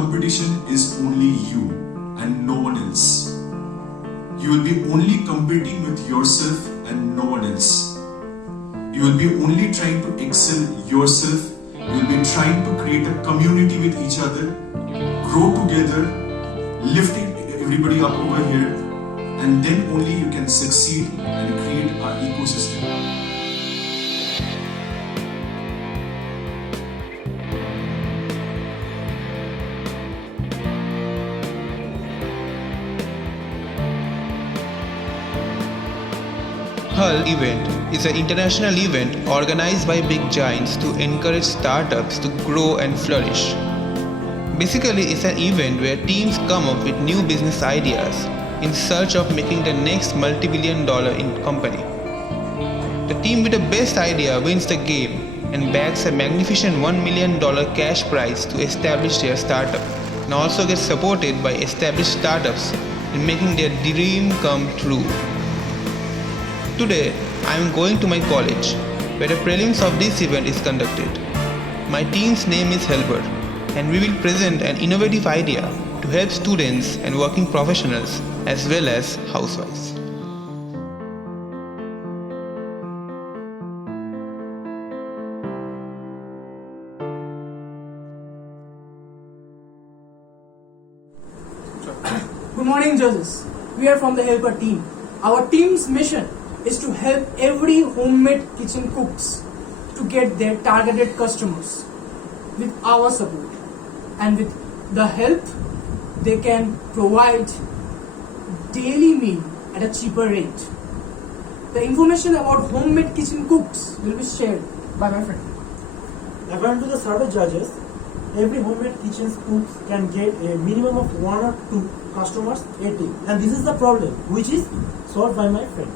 competition is only you and no one else. You will be only competing with yourself and no one else. You will be only trying to excel yourself. You will be trying to create a community with each other, grow together, lifting everybody up over here, and then only you can succeed and create our ecosystem. HULT event is an international event organized by big giants to encourage startups to grow and flourish. Basically, it's an event where teams come up with new business ideas in search of making the next multi-billion-dollar company. The team with the best idea wins the game and bags a magnificent $1 million cash prize to establish their startup, and also gets supported by established startups in making their dream come true. Today, I am going to my college, where the prelims of this event is conducted. My team's name is Helper, and we will present an innovative idea to help students and working professionals as well as housewives. Good morning, judges. We are from the Helper team. Our team's mission is to help every homemade kitchen cooks to get their targeted customers with our support, and with the help they can provide daily meal at a cheaper rate. The information about homemade kitchen cooks will be shared by my friend. According to the survey judges, every homemade kitchen cooks can get a minimum of 1 or 2 customers a day, and this is the problem which is solved by my friend.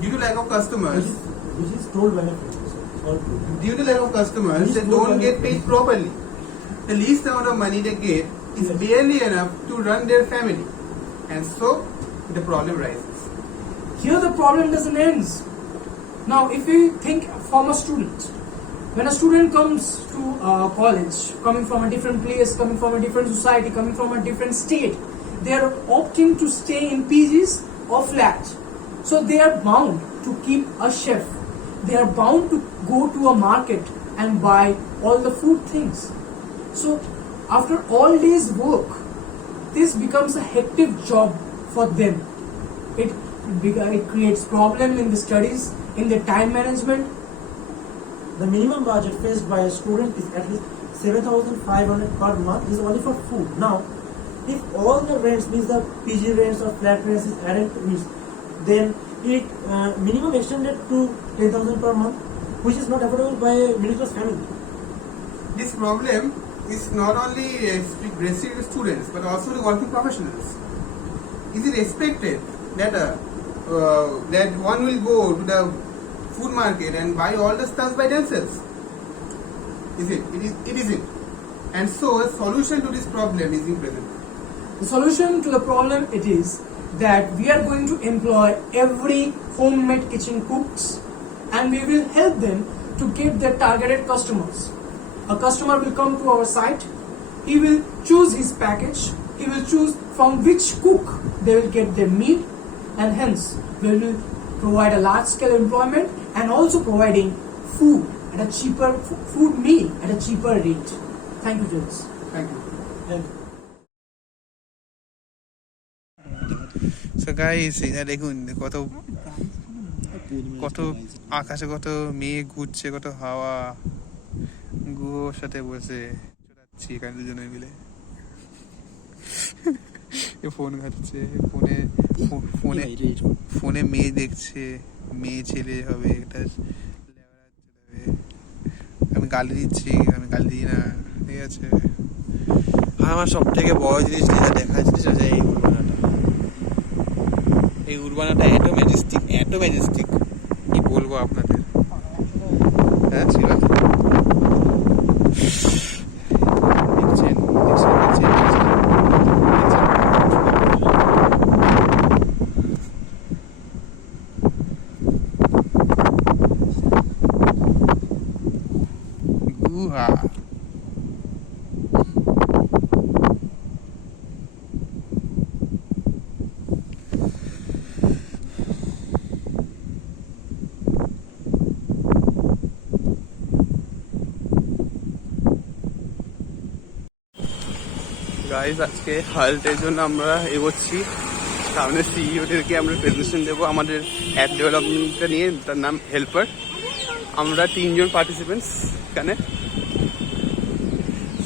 Due to lack of customers, Which is told by my friend. due to lack of customers, they don't get paid properly. The least amount of money they get is barely enough to run their family, and so the problem rises. Here the problem doesn't end. Now, if we think from a student, when a student comes to college, coming from a different place, coming from a different society, coming from a different state, they are opting to stay in PGs or flats. So they are bound to keep a chef. They are bound to go to a market and buy all the food things. So after all days work, this becomes a hectic job for them. It creates problem in the studies, in the time management. The minimum budget faced by a student is at least 7,500 per month. This is only for food. Now, if all the rents, means the PG rents or flat rents is added to it, then it minimum extended to 10,000 per month, which is not affordable by a middle class family. This problem is not only restricted to students but also to working professionals. Is it expected that that one will go to the food market and buy all the stuff by themselves? Is it? It isn't. And so a solution to this problem is in present. The solution to the problem it is that we are going to employ every homemade kitchen cooks, and we will help them to get their targeted customers. A customer will come to our site, he will choose his package, he will choose from which cook they will get their meal, and hence we will provide a large scale employment and also providing food at a cheaper food meal at a cheaper rate. Thank you, judges. Thank you. Thank you. So guys, এটা দেখুন কত কত আকাশে কত মেঘ ঘুরছে, কত হাওয়া, গুয়োর সাথে বসে চড়াচ্ছি এখানে দুজনে মিলে। ফোন ঘাটছে, ফোনে ফোনে মেয়ে দেখছে, মেয়ে ছেলে হবে, একটা আমি গালি দিচ্ছি, আমি গালি দিই না, ঠিক আছে। আর আমার সব থেকে বড় জিনিস যেটা দেখার জিনিস আছে এই উর্বানাটা এত ম্যাজেস্টিক কি বলবো আপনাদের। হ্যাঁ ঠিক আছে, দেখছেন গুহা গাইজ আজকে হাল্টের জন্য আমরা এগোচ্ছি, সামনে সিইওদেরকে আমরা প্রেজেন্টেশন দেবো আমাদের অ্যাপ ডেভেলপমেন্টটা নিয়ে, তার নাম হেল্পার। আমরা 3 জন পার্টিসিপেন্টস এখানে।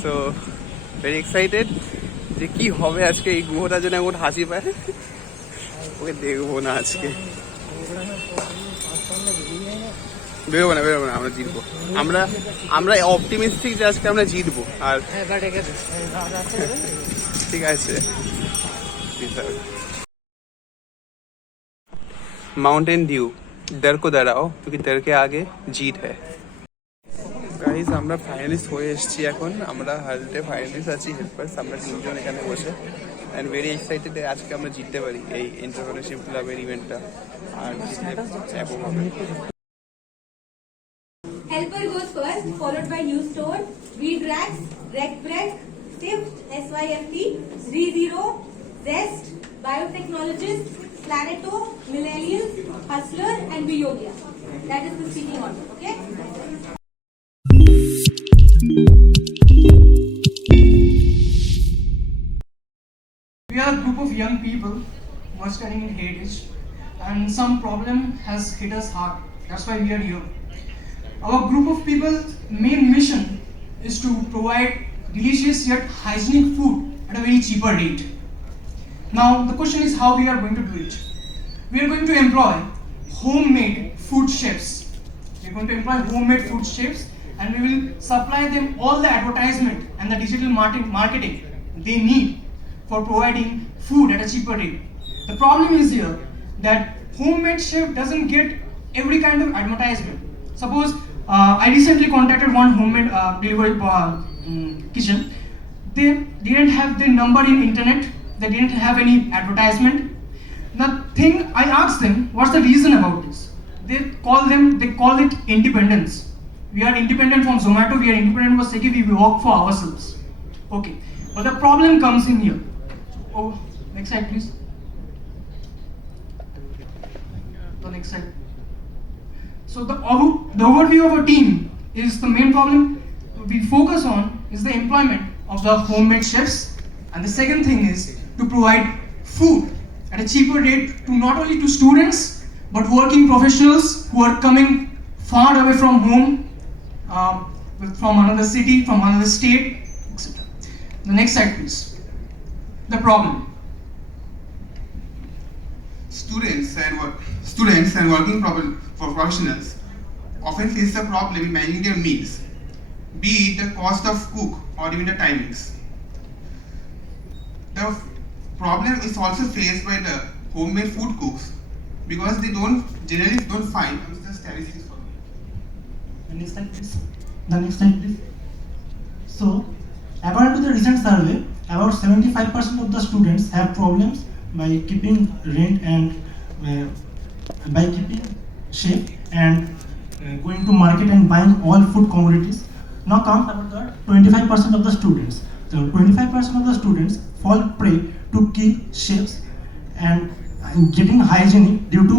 সো ভেরি এক্সাইটেড যে কি হবে আজকে। এই গুহটা যেন এখন হাসি পায়, ওকে দেখবো না আজকে। বেরোবো না আমরা জিতবো। আমরা অপটিমিস্টিক যে আজকে আমরা জিতবো। আর ঠিক আছে, माउंटेन ड्यू, डर को डराओ क्योंकि डर के आगे जीत है। গাইজ আমরা ফাইনালিস্ট হয়ে এসেছি এখন। আমরা হাল্টে ফাইনালিস্ট আছি, হেল্পার্স আমরা 3 জন এখানে বসে। অ্যান্ড ভেরি এক্সাইটেড আজকে আমরা জিততে পারি এই এন্টারপ্রেনারশিপ ক্লাবের ইভেন্টটা। আর Helper goes first, followed by new store, weed racks, rec brec, SIFT, SYFT, Z0, Zest, biotechnologist, Planeto, Millennials, Hustler, and Biogia. That is the seating order, okay? We are a group of young people who are studying in Heritage, and some problem has hit us hard. That's why we are here. Our group of people's main mission is to provide delicious yet hygienic food at a very cheaper rate. Now the question is how we are going to do it. We are going to employ homemade food chefs. We are going to employ homemade food chefs, and we will supply them all the advertisement and the digital marketing they need for providing food at a cheaper rate. The problem is here that homemade chef doesn't get every kind of advertisement. Suppose I recently contacted one homemade delivery kitchen. They didn't have their number in internet. They didn't have any advertisement. The thing I asked them, what's the reason about this? They call it independence. We are independent from Zomato. We are independent from Swiggy. We work for ourselves. Okay, but the problem comes in here. Oh, next slide, please. The next slide. So the overview of our team is the main problem we focus on is the employment of the homemade chefs, and the second thing is to provide food at a cheaper rate to not only to students but working professionals who are coming far away from home, from another city, from another state, etc. The next slide, please. The problem. Students and working professionals often face the problem in managing their meals, be it the cost of cook or even the timings. The problem is also faced by the homemade food cooks because they generally don't find the statistics for me. The next slide, please. The next slide, please. So, according to the recent survey, about 75% of the students have problems by keeping rent and by keeping chef and going to market and buying all food commodities. Now comes about the 25% of the students. So 25% of the students fall prey to key chefs and getting hygienic due to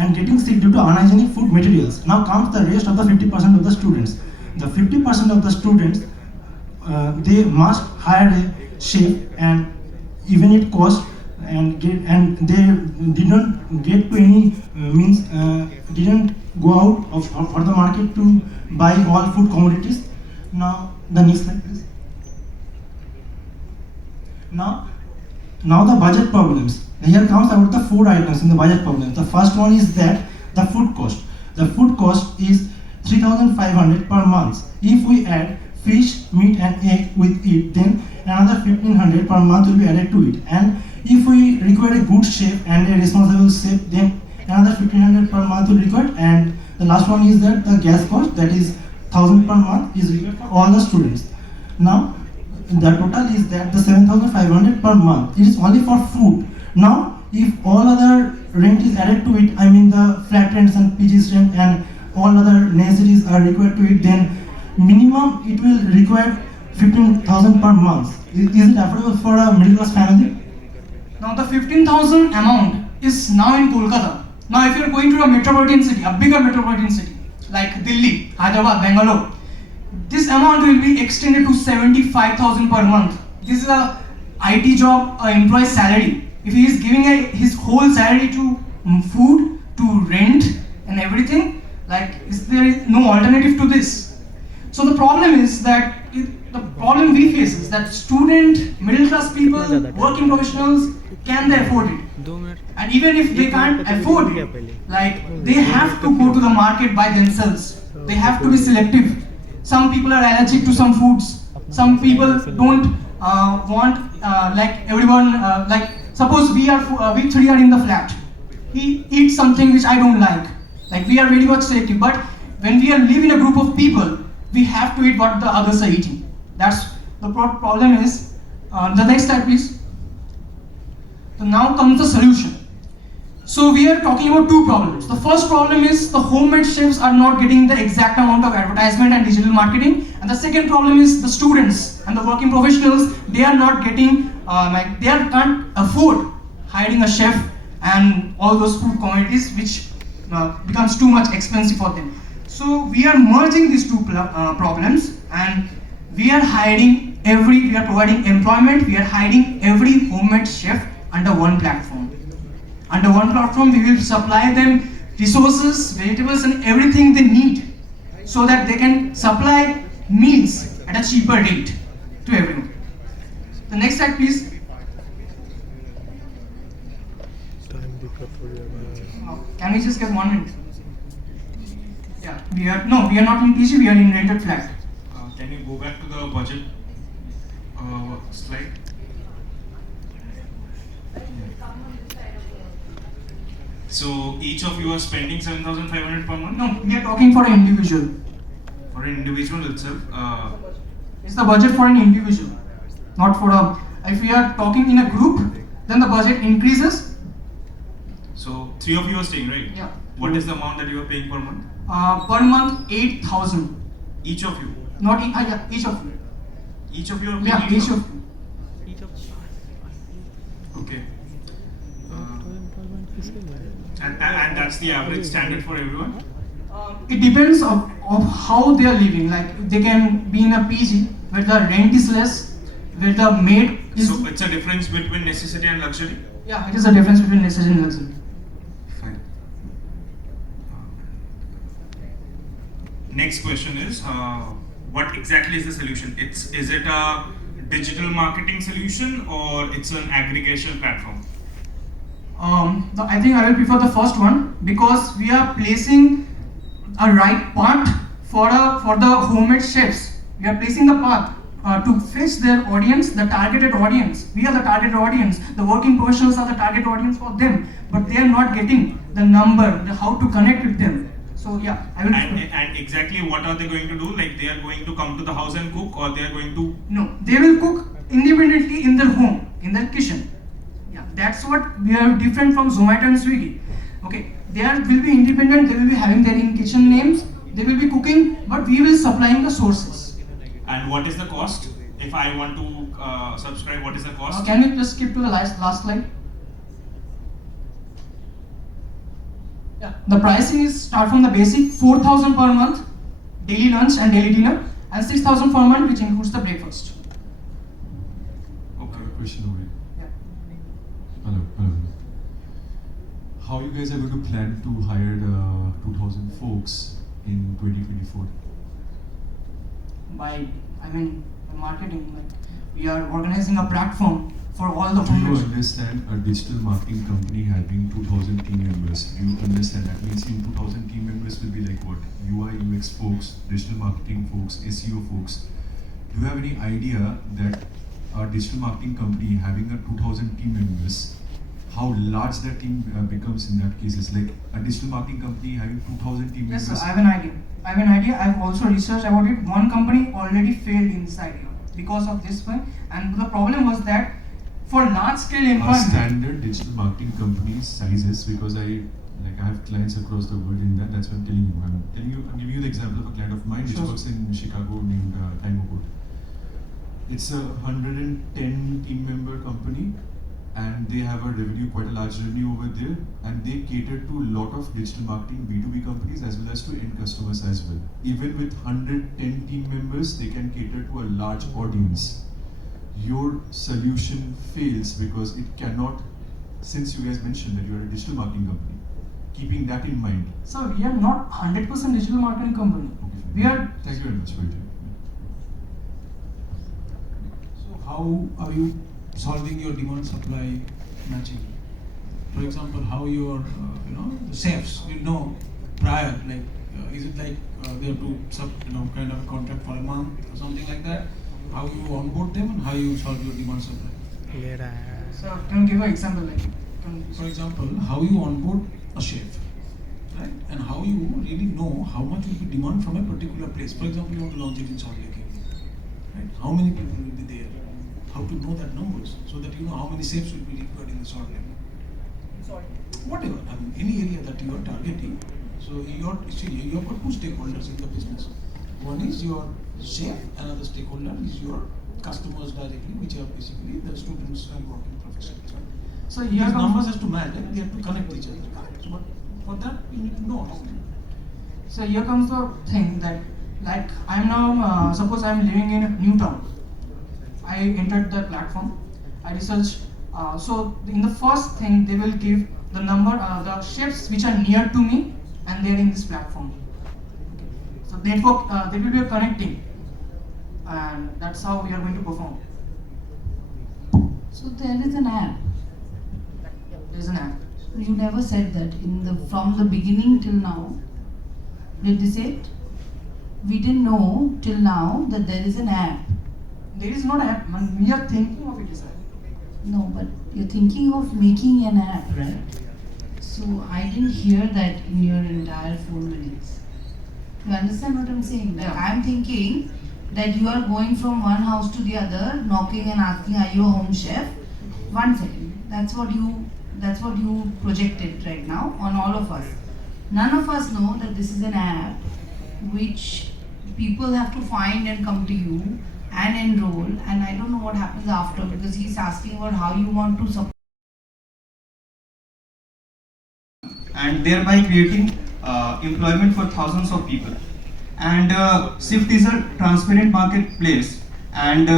and getting sick due to unhygienic food materials. Now comes the rest of the 50% of the students. The 50% of the students they must hire a chef and even it cost and they didn't get to any didn't go out for the market to buy all food commodities. Now the next slide, please. Now the budget problems. Here comes about the food items in the budget problems. The first one is that the food cost. The food cost is 3,500 per month. If we add fish, meat and egg with it, then another 1,500 per month will be added to it. And if we require a good chef and a responsible chef, then another 1,500 per month will be required. And the last one is that the gas cost, that is 1,000 per month, is required for all the students. Now the total is that the 7,500 per month. It is only for food. Now if all other rent is added to it, I mean the flat rents and PG's rent and all other necessities are required to it, then minimum it will require 15,000 per month. Is it affordable for a middle class family? Now the 15,000 amount is now in Kolkata. Now if you are going to a metropolitan city, a bigger metropolitan city like Delhi, Hyderabad, Bangalore, this amount will be extended to 75,000 per month. this is a IT job, employee's salary. If he is giving his whole salary to food, to rent and everything, like is there no alternative to this? So the problem is that the problem we face is that student, middle class people, working professionals, can they afford it? And even if they can't afford it, like they have to go to the market by themselves. They have to be selective. Some people are allergic to some foods. Some people don't want like everyone. Like suppose we three are in the flat. He eats something which I don't like. Like we are very much selective. But when we are live in a group of people, we have to eat what the others are eating. That's the problem is. The next slide, please. So now comes the solution. So we are talking about two problems. The first problem is the homemade chefs are not getting the exact amount of advertisement and digital marketing. And the second problem is the students and the working professionals, they are not getting, like they can't afford hiring a chef and all those food commodities which becomes too much expensive for them. So we are merging these two problems and we are providing employment, we are hiring every homemade chef under one platform. Under one platform, we will supply them resources, vegetables and everything they need so that they can supply meals at a cheaper rate to everyone. The next slide, please. Can we just get 1 minute? Yeah, we are not in PG, we are in rented flat. Can you go back to the budget slide? So each of you are spending 7,500 per month? No, we are talking for an individual. For an individual itself? It's the budget for an individual, not for a. If we are talking in a group, then the budget increases. So 3 of you are staying, right? Yeah. What is the amount that you are paying per month? Per month 8,000. Each of you? Not yeah, each of you. Each of you are paying? Yeah, each of you. Okay. And that's the average standard for everyone? It depends of how they are living. Like they can be in a PG where the rent is less, where the maid is. So it's a difference between necessity and luxury? Yeah, it is a difference between necessity and luxury. Fine. Next question is, what exactly is the solution? Is it a digital marketing solution or it's an aggregation platform? I think I will prefer the first one because we are placing a right path for the homemade chefs. We are placing the path to fetch their audience, the targeted audience. We are the targeted audience. The working professionals are the target audience for them, but they are not getting the number, how to connect with them. So yeah, I will. And exactly what are they going to do? Like they are going to come to the house and cook, or they are going to? No, they will cook independently in their home, in their kitchen. Yeah, that's what we are different from Zomato and Swiggy. Okay, they will be independent. They will be having their in kitchen names. They will be cooking, but we will supplying the sources. And what is the cost? If I want to subscribe, what is the cost? Can you just skip to the last slide? Yeah, the pricing is start from the basic 4,000 per month, daily lunch and daily dinner, and 6,000 per month, which includes the breakfast. Okay. Question over here. Yeah. Hello. How you guys are going to plan to hire 2,000 folks in 2024? By marketing, like we are organizing a platform for all the Do you homemade. understand a digital marketing company having 2,000 team members? Do you understand that means in 2,000 team members will be like what? UI, UX folks, digital marketing folks, SEO folks. Do you have any idea that a digital marketing company having a 2,000 team members, how large that team becomes in that case? It's like a digital marketing company having 2,000 team Yes, members. sir, I have an idea. I've also researched about it. One company already failed in this idea because of this one, and the problem was that for large scale employment. Standard digital marketing companies sizes, because I have clients across the world in that. That's what I'm telling you. I'm giving you the example of a client of mine which works in Chicago named Time Code. It's a 110 team member company, and they have a revenue, quite a large revenue over there, and they cater to a lot of digital marketing B2B companies as well as to end customers as well. Even with 110 team members, they can cater to a large audience. your solution fails because it cannot, since you guys mentioned that you are a digital marketing company, keeping that in mind. So we are not 100% digital marketing company. Okay, We are. Thank you very much for your time. So how are you solving your demand supply matching? For example, how your the chefs will know prior, like is it like they have to kind of a contract for a month or something like that? How you onboard them and how you solve your demand supply? So can you give an example like? For example, how you onboard a chef, right? And how you really know how much will be demand from a particular place. For example, you want to launch it in Salt Lake, right? How many people will be there? How to know that numbers so that you know how many chefs will be required in the Salt Lake. Whatever, I mean, any area that you are targeting. So you have got two stakeholders in the business. One is your chef, another stakeholder is your customers directly, which are basically the students and working professionals. Right? So These here numbers comes. has to match, right? They have to connect each other. So, but for that, you need to know how. So here comes the thing that, like, I'm now suppose I'm living in a new town. I entered the platform. I research. So in the first thing they will give the number, the chefs which are near to me, and they're in this platform. So therefore, they will be connecting, and that's how we are going to perform. So there is an app. There is an app. You never said that from the beginning till now. Did they say it? We didn't know till now that there is an app. There is not an app. Man, we are thinking of it as app. No, but you're thinking of making an app, right? So I didn't hear that in your entire 4 minutes. You understand what I'm saying? Like Yeah. I'm thinking that you are going from one house to the other, knocking and asking, "Are you a home chef?" 1 second. That's what you projected right now on all of us. None of us know that this is an app which people have to find and come to you and enroll, and I don't know what happens after, because he's asking about how you want to support. And thereby creating employment for thousands of people. And Shift is a transparent marketplace, and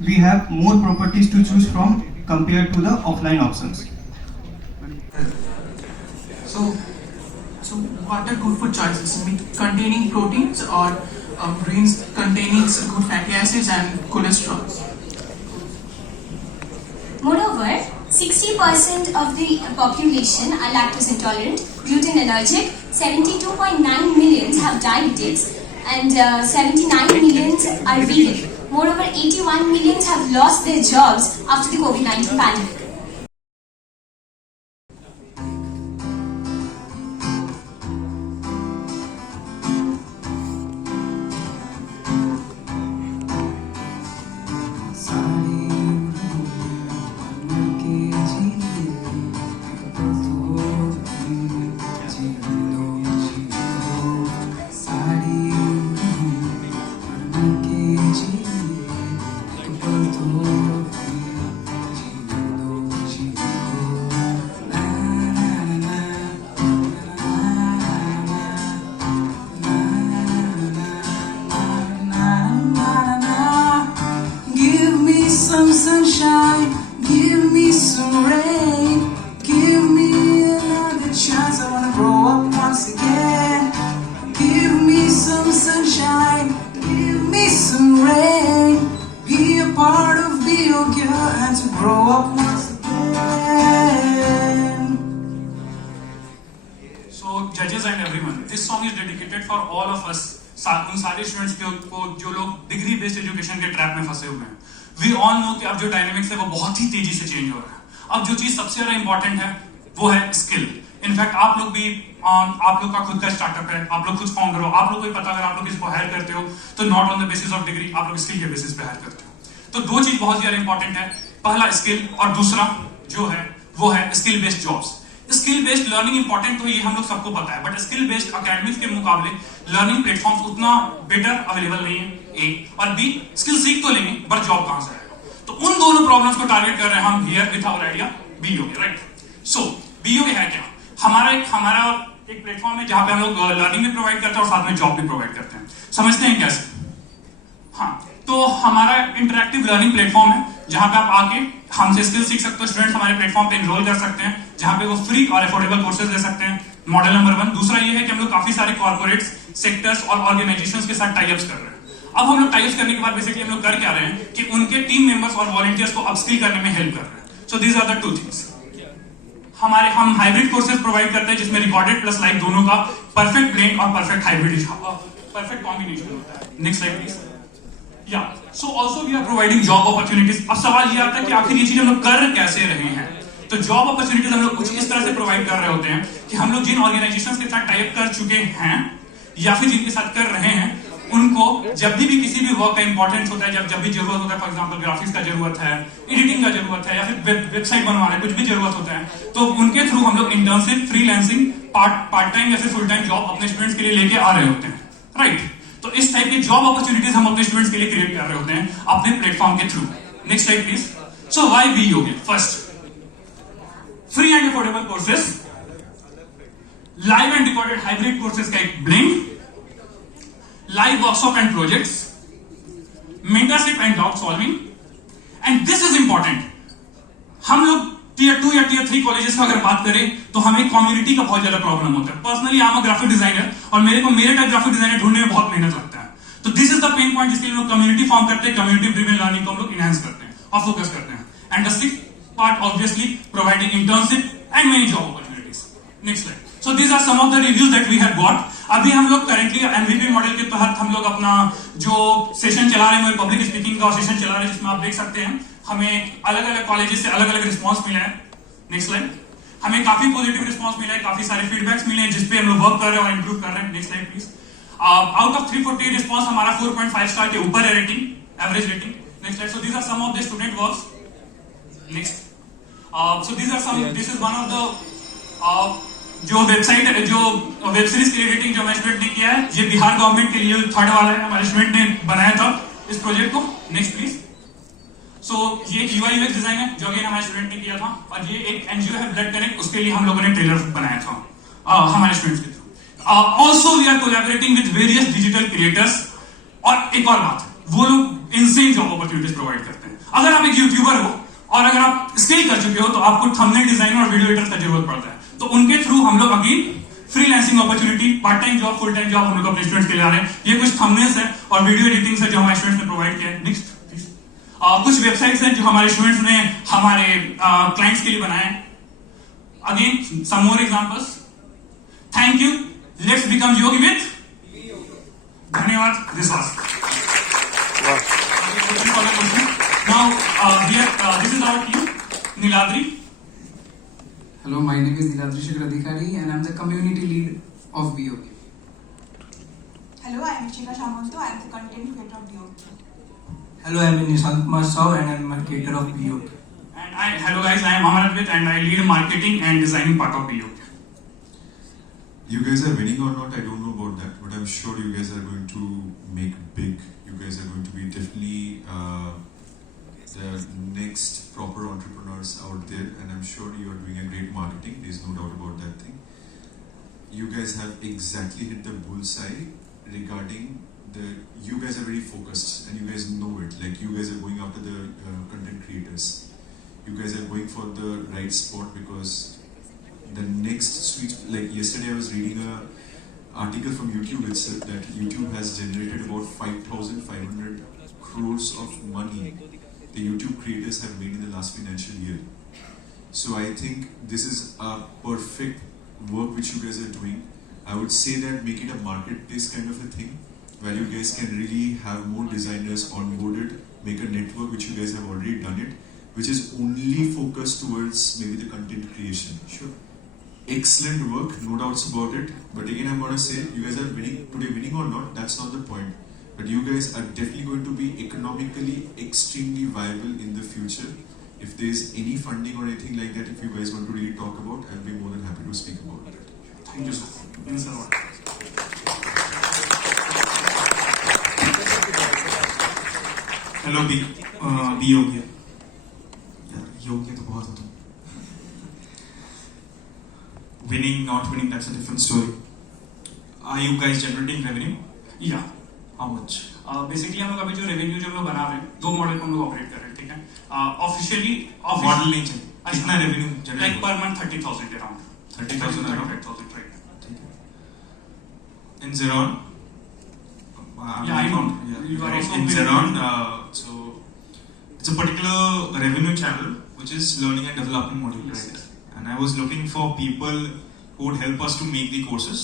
we have more properties to choose from compared to the offline options. So what are good food choices? Meat containing proteins or greens containing good fatty acids and cholesterol? Moreover, 60% of the population are lactose intolerant, gluten allergic, 72.9 millions have diabetes, and 79 millions are vegan. Moreover, 81 millions have lost their jobs after the COVID-19 pandemic. some sunshine, give me some rain, give me another chance. I wanna grow up once again. Give me some sunshine, give me some rain, be a part of Be Your Girl and to grow up once again. So judges and everyone, this song is dedicated for all of us. उन सारे students को जो लोग degree based education के trap में फंसे हुए हैं. वी ऑल नो कि अब जो डायनेमिक्स है वो बहुत ही तेजी से चेंज हो रहा है. अब जो चीज सबसे ज्यादा इंपॉर्टेंट है वो है स्किल. इनफैक्ट आप लोग भी आप लोग का खुद का स्टार्टअप है, आप लोग खुद फाउंडर हो, आप लोग को ही पता अगर आप लोग किसी को हायर करते हो तो not on the basis of degree, आप लोग स्किल के बेसिस पे हायर करते हो. तो दो चीज बहुत ज्यादा इंपॉर्टेंट है, पहला स्किल और दूसरा जो है वो है skill based jobs. Skill based learning important तो ये हम लोग सबको पता है, बट स्किल बेस्ड अकेडमिक्स के मुकाबले लर्निंग प्लेटफॉर्म्स उतना बेटर अवेलेबल नहीं है. ए और बी, स्किल सीख तो लेंगे बट जॉब कहां से आएगा. तो उन दोनों प्रॉब्लम्स को टारगेट कर रहे हैं हम here with our idea BOK. Right. So BOK है क्या? हमारा एक प्लेटफॉर्म है जहां पे हम लोग लर्निंग भी प्रोवाइड करते हैं और साथ में जॉब भी प्रोवाइड करते हैं. समझते हैं कैसे? हाँ, तो हमारा इंटरैक्टिव लर्निंग प्लेटफॉर्म है जहां पे आप आके हमसे स्किल सीख सकते हो। स्टूडेंट्स हमारे प्लेटफॉर्म पे एनरोल कर सकते हैं जहां पे वो फ्री और अफोर्डेबल कोर्सेज ले सकते हैं। Model number 1। दूसरा ये है कि हम लोग काफी सारे कॉर्पोरेट्स, सेक्टर्स और ऑर्गेनाइजेशंस के साथ टाई अप्स कर रहे हैं। अब हम लोग टाई अप्स करने के बाद बेसिकली हम लोग कर क्या रहे हैं कि उनके टीम मेंबर्स और वॉलंटियर्स को अपस्किल करने में हेल्प कर रहे हैं। So these are the 2 things. हम हाइब्रिड कोर्सेज प्रोवाइड करते हैं जिसमें रिकॉर्डेड प्लस लाइव दोनों का परफेक्ट ब्लेंड और परफेक्ट हाइब्रिड परफेक्ट कॉम्बिनेशन होता है। Next slide please. या so also we are providing job opportunities. अब सवाल ये आता है कि आखिर ये चीज हम लोग कर कैसे रहे हैं। तो जॉब अपॉर्चुनिटीज हम लोग कुछ इस तरह से प्रोवाइड कर रहे होते हैं कि हम लोग जिन ऑर्गेनाइजेशंस के साथ टाई अप कर चुके हैं या फिर जिनके साथ कर रहे हैं उनको जब भी किसी भी वर्क का इंपॉर्टेंस होता है, जब भी जरूरत होता है, फॉर एग्जांपल ग्राफिक्स का जरूरत है, एडिटिंग का जरूरत है या फिर वेबसाइट बनवाना है, कुछ भी जरूरत होता है तो उनके थ्रू हम लोग इंटर्नशिप, फ्रीलांसिंग, पार्ट टाइम या फिर फुल टाइम जॉब अपने स्टूडेंट्स के लिए लेके आ रहे होते हैं। राइट, तो इस टाइप की जॉब अपॉर्चुनिटीज हम अपने स्टूडेंट्स के लिए क्रिएट कर रहे होते हैं अपने प्लेटफॉर्म के थ्रू। Next slide please. So why be yogi? First, free and affordable courses, live and recorded hybrid courses का एक blend, live workshop and projects, mentorship and doubt solving, and this is important. हम लोग tier 2 या tier 3 colleges में अगर बात करें तो हमें कम्युनिटी का बहुत ज्यादा प्रॉब्लम होता है। Personally I am a graphic designer और मेरे को मेरे टाइप ग्राफिक डिजाइनर ढूंढने में बहुत मेहनत लगता है। तो this is the pain point जिसके लिए लोग कम्युनिटी फॉर्म करते हैं, कम्युनिटी ड्रिवन लर्निंग को हम लोग इनहांस करते हैं और फोकस करते हैं। And the 6th part obviously providing internship and many job opportunities. Next slide. So these are some of the reviews that we have got. अभी हम लोग करेंटली एमवीपी मॉडल के तहत हम लोग अपना जो सेशन चला रहे हैं, पब्लिक स्पीकिंग का सेशन चला रहे हैं जिसमें आप देख सकते हैं हमें अलग अलग कॉलेजेस से अलग अलग रिस्पॉन्स मिला है। Next slide. हमें काफी पॉजिटिव रिस्पॉन्स मिला है, काफी सारे फीडबैक्स मिले हैं जिसपे हम लोग वर्क कर रहे हैं और इंप्रूव कर रहे हैं। Next slide please. Out of 340 response हमारा 4.5 स्टार के ऊपर है rating, average rating. Next slide. So these are some of the student works. Next. So these are some, this is one of the जो website है, जो web series creating जो हमारे student ने किया है, ये बिहार गवर्नमेंट के लिए 3rd वाला है, हमारे स्टूडेंट ने बनाया था इस प्रोजेक्ट को। Next please. सो ये UI UX डिजाइन है जो अगेन हमारे स्टूडेंट ने किया था और ये एक NGO है ब्लड कनेक्ट, उसके लिए हम लोगों ने ट्रेलर बनाया था हमारे स्टूडेंट्स के थ्रू। Also we are collaborating with various digital creators. और एक और बात, वो लोग इनसेन जॉब अपॉर्चुनिटीज प्रोवाइड करते हैं। अगर आप एक यूट्यूबर हो और अगर आप स्किल कर चुके हो तो आपको थंबनेल डिजाइन और वीडियो एडिटर का जरूरत पड़ता है, तो उनके थ्रू हम लोग again freelancing opportunity, part time job, full time job हम लोग अपने स्टूडेंट्स के लिए आ रहे हैं। ये कुछ थंबनेल्स है और वीडियो एडिटिंग है जो हमारे स्टूडेंट्स ने प्रोवाइड किया है। नेक्स्ट। कुछ वेबसाइट्स हैं जो हमारे स्टूडेंट्स ने हमारे क्लाइंट्स के लिए बनाए हैं। Again some more examples. Thank you. Let's become yogi with. धन्यवाद। This was now this is our team. Niladri. Hello, my name is Niladri Shekhar Adhikari and I'm the community lead of BOK. Hello, I am Chika Shamanto. I am the content creator of BOK. Hello, I am Nishant Kumar Saw and I am marketer of BOK. And hello guys, I am Amanadvit and I lead marketing and designing part of BOK. You guys are winning or not, I don't know about that, but I'm sure you guys are going to make big. You guys are going to be definitely the next proper entrepreneurs out there, and I'm sure you are doing a great marketing. There's no doubt about that thing. You guys have exactly hit the bullseye regarding you guys are very focused and you guys know it. Like you guys are going after the content creators. You guys are going for the right spot because the next sweet, like yesterday I was reading a article from YouTube itself that YouTube has generated about 5,500 crores of money the YouTube creators have made in the last financial year. So I think this is a perfect work which you guys are doing. I would say that make it a marketplace kind of a thing where you guys can really have more designers onboarded, make a network which you guys have already done it, which is only focused towards maybe the content creation. Sure. Excellent work, no doubts about it. But again, I'm gonna say you guys are winning or not, that's not the point. But you guys are definitely going to be economically extremely viable in the future. If there's any funding or anything like that, if you guys want to really talk about, I'll be more than happy to speak about it. Thank you, sir. Thanks a lot. Hello, be योग्य। योग्य तो बहुत होता है। Winning, not winning, that's a different story. Are you guys generating revenue? Yeah. How much? Basically हम लोग अभी जो रेवेन्यू जो हम लोग बना रहे हैं 2 मॉडल को हम लोग ऑपरेट कर रहे हैं, ठीक है। ऑफिशियली मॉडल नहीं चाहिए, कितना revenue generate? Like per month 30,000 around 30,000 around. 35,000 right. ठीक है। In Zeron, Yeah, I know. You are also in big. Zeron, so it's a particular revenue channel which is learning and development module, right? And I was looking for people who would help us to make the courses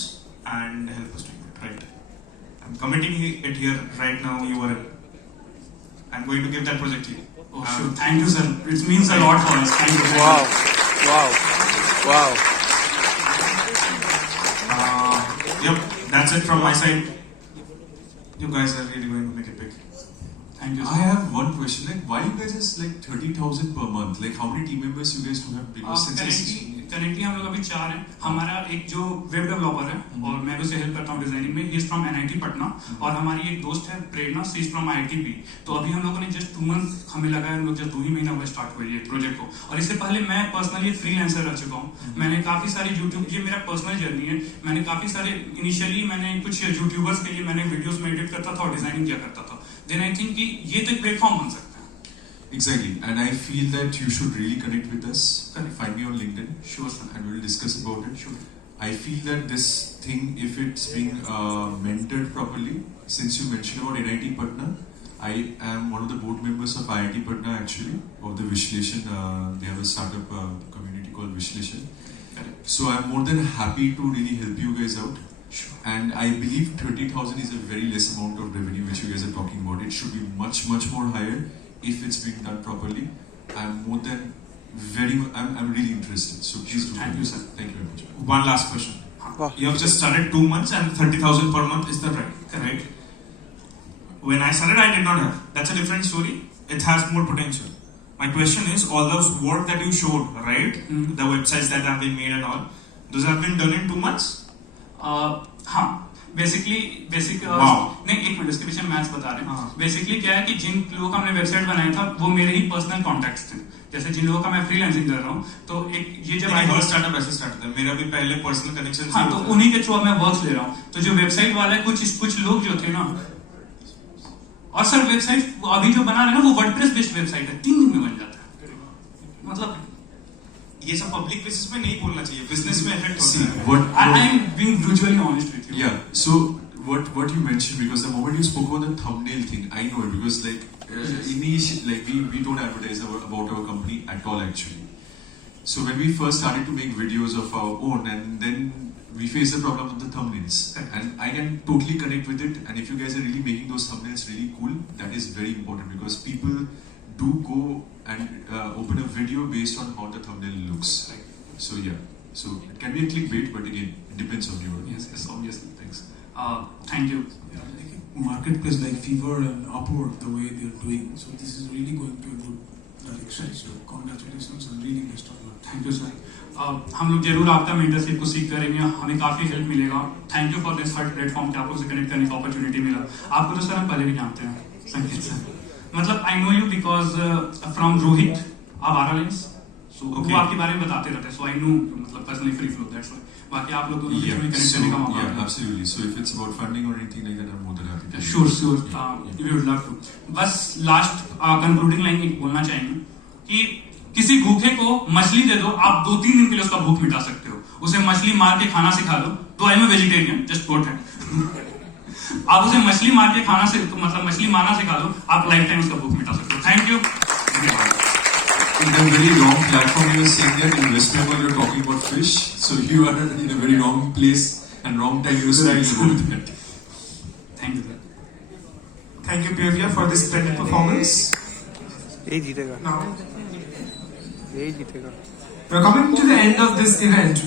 and help us to do it, right? I'm committing it here right now. I'm going to give that project to you. Oh, sure. Thank you, sir. It means a lot for us. Thank you. Wow. Yep, that's it from my side. You guys are really going to make it big. Thank you, I have one question. Like, why you guys is like 30,000 per month? Like, how many team members you guys do have? Because since currently हम लोग अभी 4 हैं। हमारा एक जो web developer है और मैं उसे हेल्प करता हूँ डिजाइनिंग में, he is from NIT Patna, और हमारी एक दोस्त है प्रेरणा, सी इज फ्रॉम IIT। तो अभी हम लोगों ने जस्ट 2 मंथ हमें लगा है, हम लोग जस्ट 2 ही महीना हुआ स्टार्ट हुआ ये प्रोजेक्ट को। और इससे पहले मैं पर्सनली फ्रीलांसर रह चुका हूँ। मैंने काफी सारे यूट्यूब, ये मेरा पर्सनल जर्नी है, मैंने काफी सारे इनिशियली मैंने कुछ यूट्यूबर्स के लिए मैंने वीडियोस में एडिट करता था और डिजाइनिंग किया करता था। देन आई थिंक कि ये तो एक प्लेटफॉर्म बन सकता है। exactly, and I feel that you should really connect with us. Find me on LinkedIn. Sure, sir. And we'll discuss about it. Sure. I feel that this thing, if it's being mentored properly, since you mentioned about NIT Patna, I am one of the board members of IIT Patna actually, of the Vishleshan. They have a startup community called Vishleshan. So I'm more than happy to really help you guys out. Sure. And I believe 30,000 is a very less amount of revenue which you guys are talking about. It should be much more higher if it's being done properly. I'm really interested. So please do. Thank you, sir. Thank you very much. One last question. You have just started 2 months and 30,000 per month, is that right? Correct. When I started, I did not have. That's a different story. It has more potential. My question is, all those work that you showed, right? The websites that have been made and all, those have been done in 2 months? हाँ, basic नहीं, एक minute, इसके पीछे maths बता रहे हैं। Basically क्या है कि जिन लोगों का हमने वेबसाइट बनाया था वो मेरे ही पर्सनल कॉन्टैक्ट्स थे। जैसे जिन लोगों का मैं फ्रीलांसिंग कर रहा हूँ, तो एक ये जब हर स्टार्टअप ऐसे स्टार्ट होता है, मेरा भी पहले पर्सनल कनेक्शन। हाँ, तो उन्हीं के थ्रू मैं वर्क्स ले रहा हूँ। तो जो वेबसाइट वाला है, कुछ लोग जो थे ना, और सर वेबसाइट अभी जो बना रहे हैं ना, वो वर्डप्रेस बेस्ड वेबसाइट है, 3 दिन में बन जाता है। मतलब ये सब पब्लिक प्लेसेस में नहीं बोलना चाहिए, बिजनेस में इफेक्ट होता है। I am being brutally honest with you. Yeah. So what you mentioned, because the moment you spoke about the thumbnail thing, I know it because we don't advertise about our company at all actually. So when we first started to make videos of our own, and then we faced the problem of the thumbnails, and I can totally connect with it. And if you guys are really making those thumbnails really cool, that is very important because people do go and open a video based on how the thumbnail looks. So yeah, so it can be a clickbait, but again, it depends on you. Yes, obviously. Thanks. Thank you. Marketplace like Fever and Upwork, the way they're doing, so this is really going to a good direction. So congratulations and really best of luck. Thank you, sir. हम लोग जरूर आपका mentorship को सीख करेंगे, हमें काफी help मिलेगा। Thank you for this platform कि आप लोग से कनेक्ट करने का अपॉर्चुनिटी मिला। आपको तो सर हम पहले भी जानते हैं, संकेत सर। मतलब I know you because from Rohit आवारा लेंस, सो वो आपके बारे में बताते रहते हैं, सो आई नो मतलब personally free flow, that's why. बाकी आप लोग दोनों में कनेक्ट करने का मौका। Yeah, absolutely. So if it's about funding or anything like that, I'm more than happy to. Sure. We would love to. बस लास्ट कंक्लूडिंग लाइन एक बोलना चाहेंगे कि किसी भूखे को मछली दे दो, आप 2-3 दिन के लिए उसका भूख मिटा सकते हो। उसे मछली मार के खाना सिखा दो, तो I am vegetarian, just quote है। आप उसे मछली मार के खाना से मतलब मछली मारना सिखा दो, आप लाइफ टाइम उसका भूख मिटा सकते हो। Thank you. In a very wrong platform, you are saying that in West Bengal you're talking about fish, so you are in a very wrong place and wrong time you're speaking about that. Thank you. Thank you, Pavia, for this splendid performance. ये जीतेगा। Now, ये जीतेगा। we're coming to the end of this event.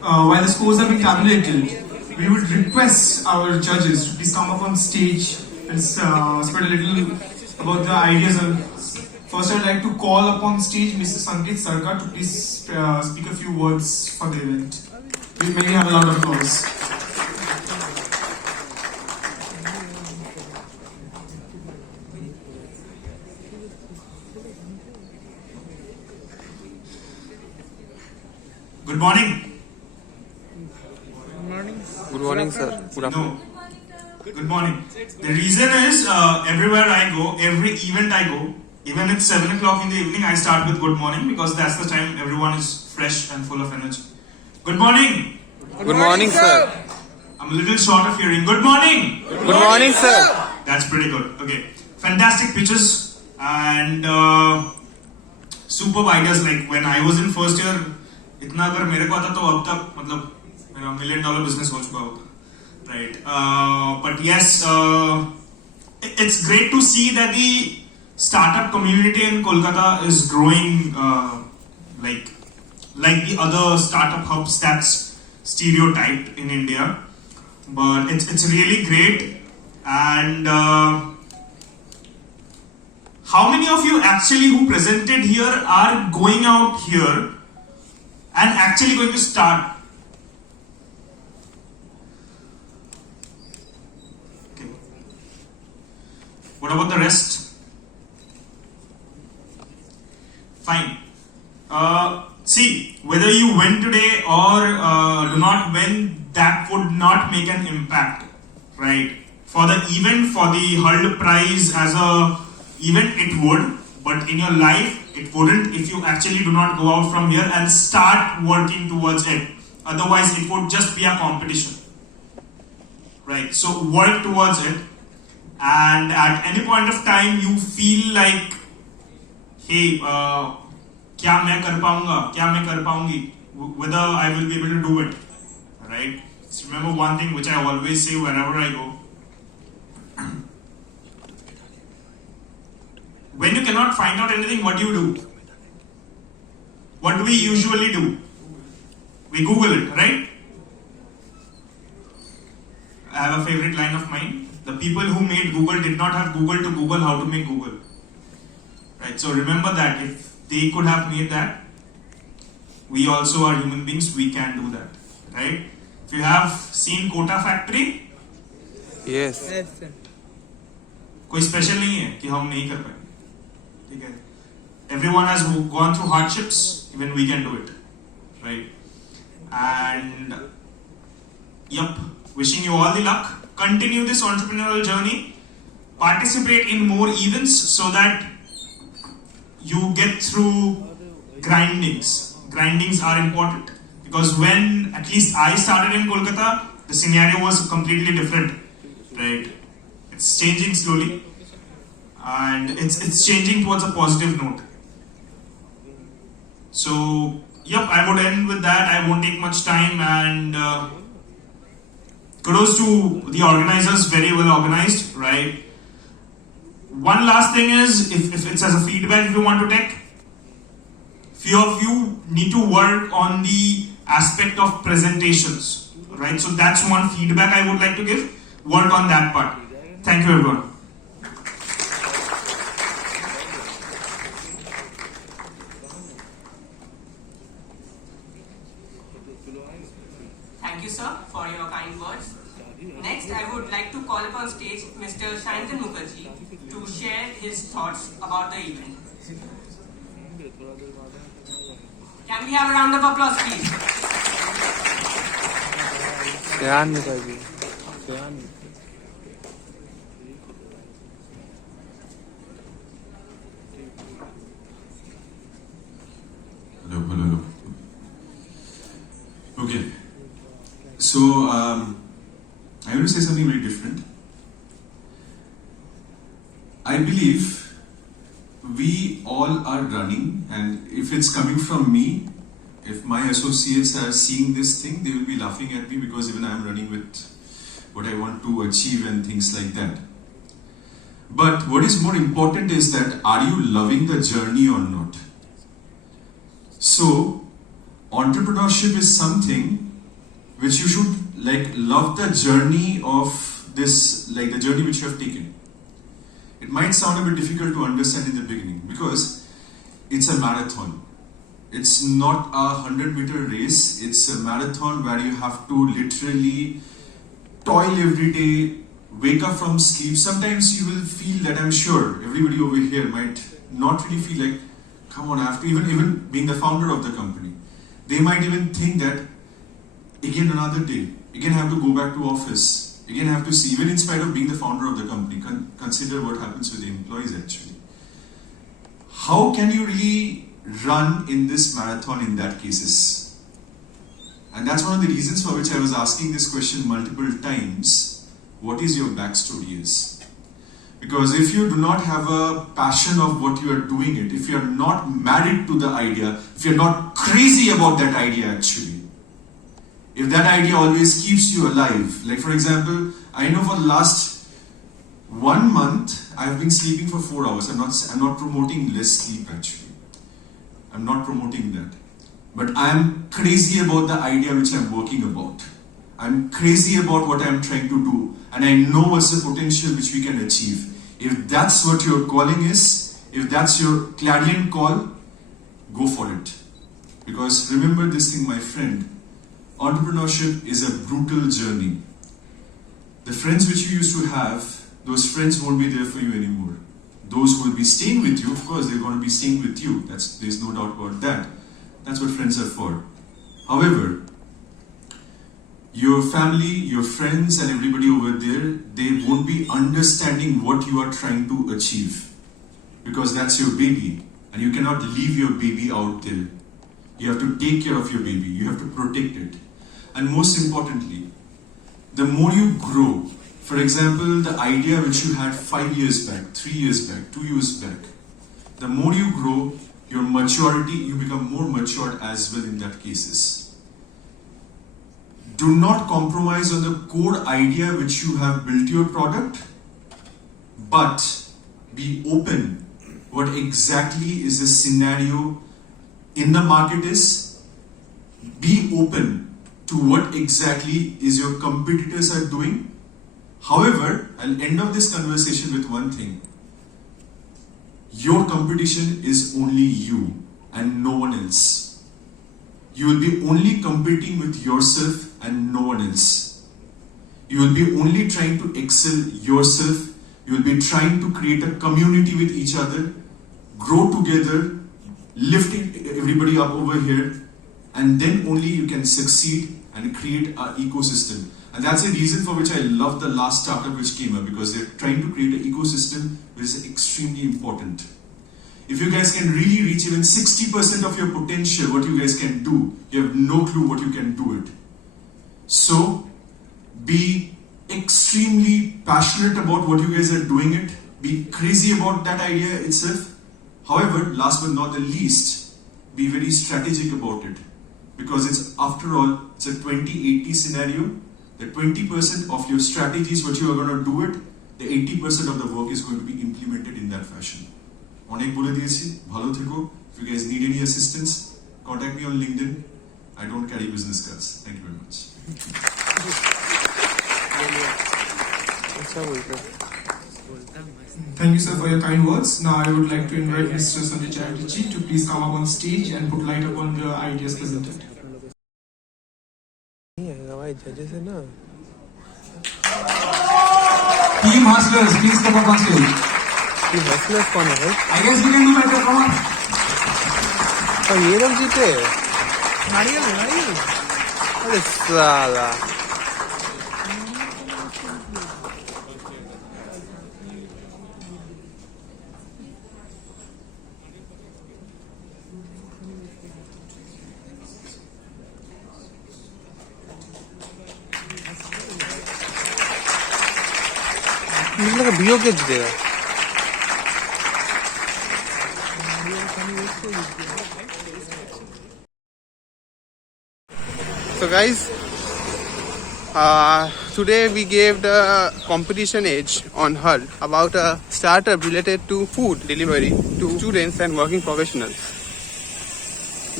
While the scores have been tabulated, we would request our judges to please come up on stage and spread a little about the ideas. First, I'd like to call upon stage Mr. Sanket Sarkar to please speak a few words for the event. May we have a lot of applause. Good morning, sir. Good afternoon. Good morning. The reason is everywhere I go, every event I go, even at 7 o'clock in the evening, I start with good morning because that's the time everyone is fresh and full of energy. Good morning. Good morning, sir. I'm a little short of hearing. Good morning. Good morning, sir. That's pretty good. Okay. Fantastic pitches and superb ideas. Like when I was in first year, इतना अगर मेरे को आता तो अब तक मतलब मेरा $1 million business हो चुका होगा. Right. But yes, it's great to see that the startup community in Kolkata is growing like the other startup hubs that's stereotyped in India. But it's really great. And how many of you actually who presented here are going out here and actually going to start? Okay. What about the rest? Fine. See, whether you win today or do not win, that would not make an impact, right? For the event, for the HULT prize as a event, it would, but in your life, it wouldn't if you actually do not go out from here and start working towards it. Otherwise, it would just be a competition, right? So work towards it, and at any point of time, you feel like, hey, क्या मैं कर पाऊंगा, क्या मैं कर पाऊंगी, whether I will be able to do it, right? So remember one thing which I always say wherever I go. When you cannot find out anything, what do you do? What do we usually do? We Google it, right? I have a favorite line of mine. The people who made Google did not have Google to Google how to make Google. Right? So remember that if they could have made that, we also are human beings, we can do that. Right? If you have seen Kota factory, yes. कोई special नहीं है कि हम नहीं कर पाए. ठीक है? Everyone has gone through hardships, even we can do it. Right? And yep, wishing you all the luck. Continue this entrepreneurial journey. Participate in more events so that you get through grindings. Grindings are important because when at least I started in Kolkata, the scenario was completely different, right? It's changing slowly and it's changing towards a positive note. So, yep, I would end with that. I won't take much time and kudos to the organizers, very well organized, right? One last thing is, if it's as a feedback if you want to take, few of you need to work on the aspect of presentations, right? So that's one feedback I would like to give. Work on that part. Thank you, everyone. Thank you, sir, for your kind words. Next, I would like to call upon stage Mr. Shantan Mukherjee to share his thoughts about the event. Can we have a round of applause, please? Hello. Okay. So, I'm going to say something very different. I believe we all are running, and if it's coming from me, if my associates are seeing this thing, they will be laughing at me because even I'm running with what I want to achieve and things like that. But what is more important is that are you loving the journey or not? So, entrepreneurship is something which you should love the journey of this, the journey which you have taken. It might sound a bit difficult to understand in the beginning because it's a marathon. It's not a 100-meter race. It's a marathon where you have to literally toil every day, wake up from sleep. Sometimes you will feel that, I'm sure everybody over here might not really feel like, come on, I have to, even being the founder of the company. They might even think that, again another day, again I have to go back to office, Again, I have to see, even in spite of being the founder of the company, consider what happens with the employees actually. How can you really run in this marathon in that cases? And that's one of the reasons for which I was asking this question multiple times. What is your backstory is? Because if you do not have a passion of what you are doing it, if you are not married to the idea, if you are not crazy about that idea actually, if that idea always keeps you alive, like for example, I know for the last 1 month, I have been sleeping for 4 hours. I'm not promoting less sleep actually. I'm not promoting that. But I'm crazy about the idea which I'm working about. I'm crazy about what I'm trying to do. And I know what's the potential which we can achieve. If that's what your calling is, if that's your clarion call, go for it. Because remember this thing, my friend, entrepreneurship is a brutal journey. The friends which you used to have, those friends won't be there for you anymore. Those who will be staying with you, of course, they're going to be staying with you. There's no doubt about that. That's what friends are for. However, your family, your friends and everybody over there, they won't be understanding what you are trying to achieve. Because that's your baby. And you cannot leave your baby out there. You have to take care of your baby. You have to protect it. And most importantly, the more you grow, for example, the idea which you had 5 years back, 3 years back, 2 years back, the more you grow, your maturity, you become more matured as well in that cases. Do not compromise on the core idea which you have built your product, but be open what exactly is the scenario in the market is. Be open to what exactly is your competitors are doing. However, I'll end up this conversation with one thing. Your competition is only you and no one else. You will be only competing with yourself and no one else. You will be only trying to excel yourself. You will be trying to create a community with each other, grow together, lifting everybody up over here, and then only you can succeed and create an ecosystem. And that's the reason for which I love the last startup which came up, because they're trying to create an ecosystem which is extremely important. If you guys can really reach even 60% of your potential, what you guys can do, you have no clue what you can do it. So, be extremely passionate about what you guys are doing it. Be crazy about that idea itself. However, last but not the least, be very strategic about it. Because it's, after all, it's a 20-80 scenario. The 20% of your strategies, what you are going to do it, the 80% of the work is going to be implemented in that fashion. অনেক বলে দিয়েছি, ভালো থেকো. If you guys need any assistance, contact me on LinkedIn. I don't carry business cards. Thank you very much. Thank you, sir, for your kind words. Now I would like to invite Mr. Sanjay Chatterjee to please come up on stage and put light upon the ideas presented. Team hustlers, please come up on stage. Team hustlers कौन है भाई? I guess we can do better. Come on. और ये लोग जीते? नारियल. अरे साला. मुझे लगा बीओ के जीतेगा. So guys, today we gave the competition edge on HULT about a startup related to food delivery to students and working professionals.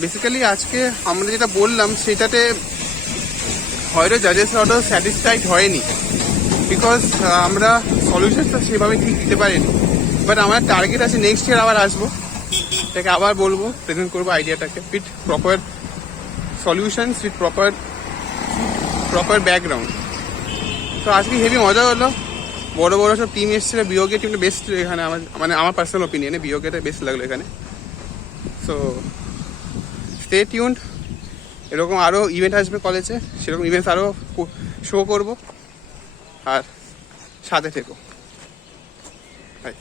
Basically আজকে আমরা যেটা বললাম সেটাতে হয়তো জাজেসরা অত স্যাটিসফাইড হয়নি, বিকজ আমরা সলিউশনটা সেভাবে ঠিক দিতে পারিনি. বাট আমার টার্গেট আছে নেক্সট ইয়ার আবার আসবো, এটাকে আবার বলবো, প্রেজেন্ট করবো আইডিয়াটাকে with proper solutions, with proper background. তো আজকে হেভি মজা হলো. বড় বড় সব টিম এসেছিল. বিওকে টিমটা বেস্ট এখানে, আমার পার্সোনাল ওপিনিয়নে বিওকেটা বেস্ট লাগলো এখানে. So stay tuned. এরকম আরও ইভেন্ট আসবে কলেজে, সেরকম ইভেন্টস আরও শো করবো. আর সাথে থেকো। Bye.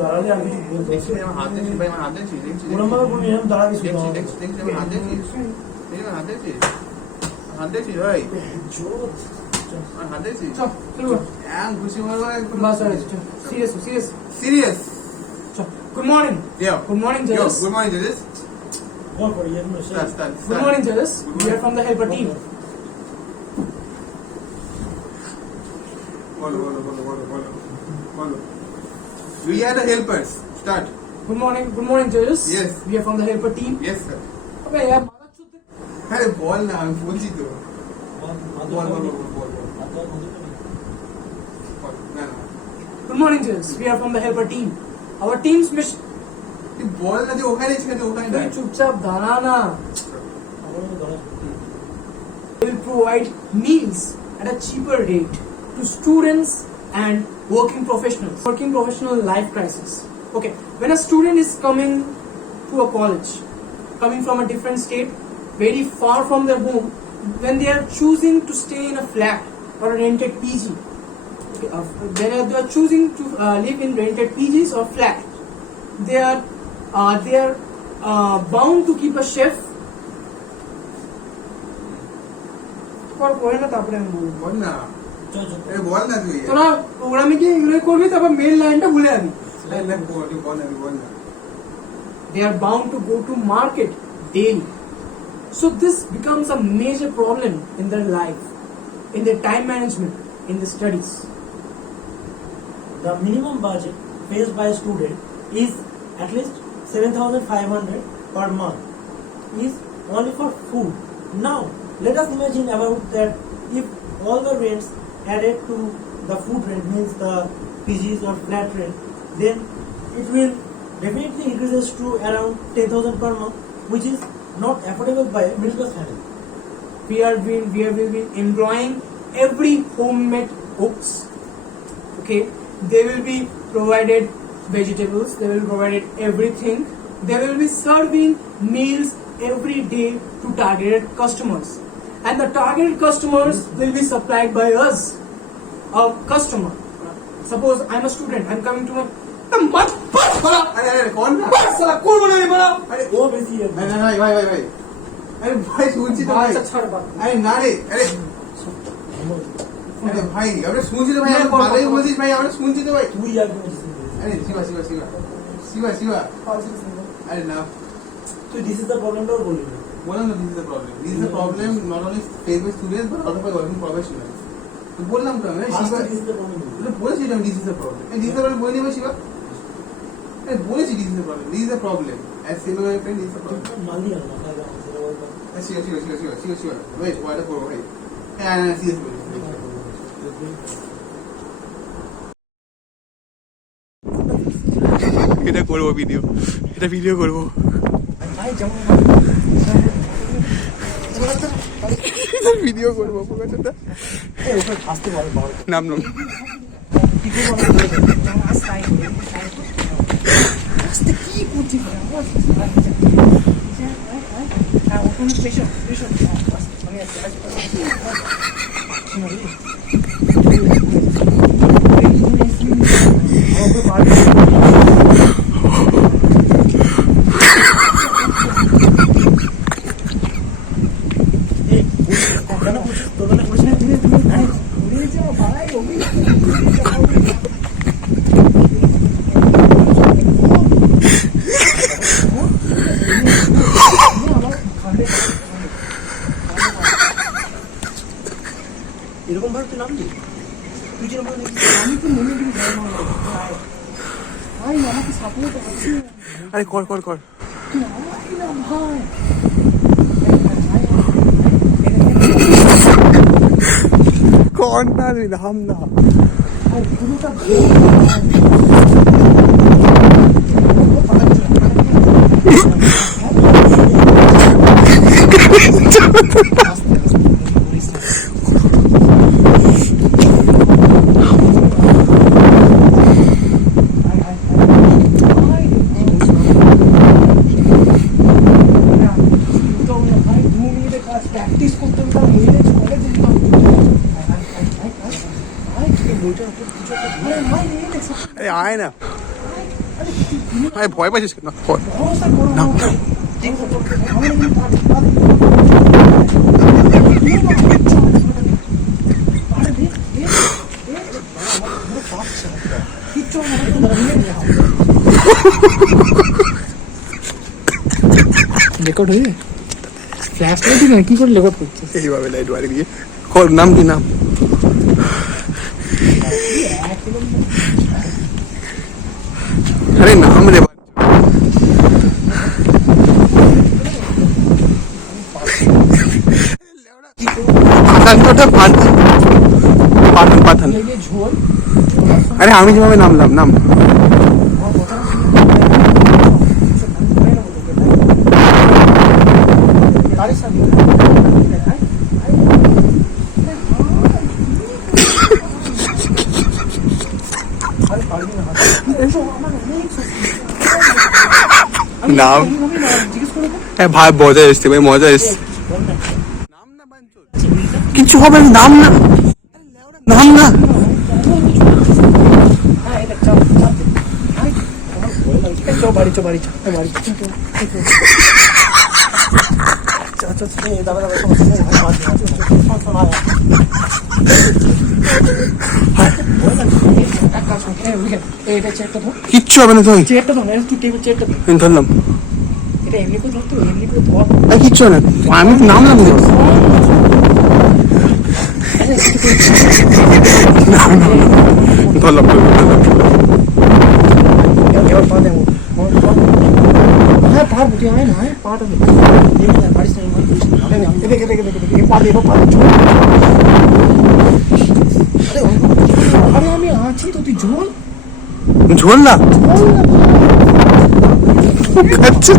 দাঁড়ালে আমি কিছু বলতে আমার হাত দেখছি ভাই, আমার হাত দেখছি, দেখছি ওরম ভাবে বলি এরকম দাঁড়াবি শুধু দেখছি দেখছি দেখছি আমার হাত দেখছি, দেখছি আমার হাত দেখছি, হাত দেখছি ভাই, আমার হাত দেখছি। চল চল ঘুষি মারবো একদম। বাস serious serious serious. Good morning. Yeah. Good morning, judges. Good morning, judges. Start. Good morning, judges. We are from the helper team. Follow. We are the helpers. Start. Good morning, judges. Yes. We are from the helper team. Yes, sir. अबे यार अरे बोल ना, আমি বলছি তো। বল। না। Good morning, judges. We are from the helper team. Our team's mission. তুই বল না, তুই ওখানে ছিল, ওখানে তুই চুপচাপ দাঁড়া না। Will provide meals at a cheaper rate to students and working professional life crisis. Okay, when a student is coming to a college, coming from a different state, very far from their home, when they are choosing to stay in a flat or a rented PG, okay, they are choosing to live in rented PGs or flat, they are bound to keep a chef. বল না, আরে বল না তুই। তোরা প্রোগ্রামে কি এগুলো করবি, তারপর মেল লাইনটা ভুলে যাবি। বল না। They are bound to go to market daily. So this becomes a major problem in their life, in their time management, in the studies. The minimum budget faced by a student is at least 7,500 per month. Is only for food. Now let us imagine about that if all the rents added to the food rent, means the PGs or flat rent, then it will definitely increases to around 10,000 per month, which is not affordable by a middle class family. We will be employing every homemade cooks. Okay, they will be provided vegetables, they will be provided everything. They will be serving meals every day to targeted customers, and the targeted customers will be supplied by us. A customer, suppose I'm a student, I'm coming to my अरे कौन ना? साला कौन बोला ये बोला? अरे वो बेसी है। नहीं भाई। अरे भाई सुनছি তো ভাই। अरे ना रे, अरे ভাই আমরা শুনছি তো ভাই, ভালোই বলছিস ভাই, আমরা শুনছি তো ভাই। তুই আর বলছিস। আরে শিবা। আরে না, তুই this is the problem টা বললি। বললাম না, this is the problem. This is the problem not only faced by students but also by working professionals. তো বললাম তো আমি শিবা, তুই বলেছিস আমি this is the problem. এই this is the problem বলে নিবা শিবা। এই বলেছি this is the problem. This is the problem. As similar my friend, this is the problem. মানলি না শিবা। ওয়েট, ওয়াটা করো ভাই। হ্যাঁ সিরিয়াস বলি। এটা করবো ভিডিও করবো। ভিডিও করবো নাম এরকম ভাবে তুই নামবি, তুই যেরকম আমি তো মনে করি ভাই আমাকে সাপোর্ট করছি। আরে কর ভাই কর না রে, নাম না। পুরোটা আরে আয় না, আরে ভয় পাচ্ছিস কেন? নাম নাম। রেকর্ড হয়ে ফ্ল্যাশ লাইট না কি করে রেকর্ড করছিস? এইভাবে লাইট বাড়ি দিয়ে নাম কি নাম? আরে নাম রে পাঠান। আরে আমি যেভাবে নামলাম নাম। নাম ভাই মজা এসছে, ভাই মজা এসছে। কিছু হবে না, নাম না, নাম না। কিচ্ছু হবে না, তুই ধরলাম কিচ্ছু না, আমি নামলাম ধরলাম। হ্যাঁ পারবো, তুই আয় না, হ্যাঁ পাটা আরে আমি আছি তো, তুই ঝোল ঝোল না আচ্ছা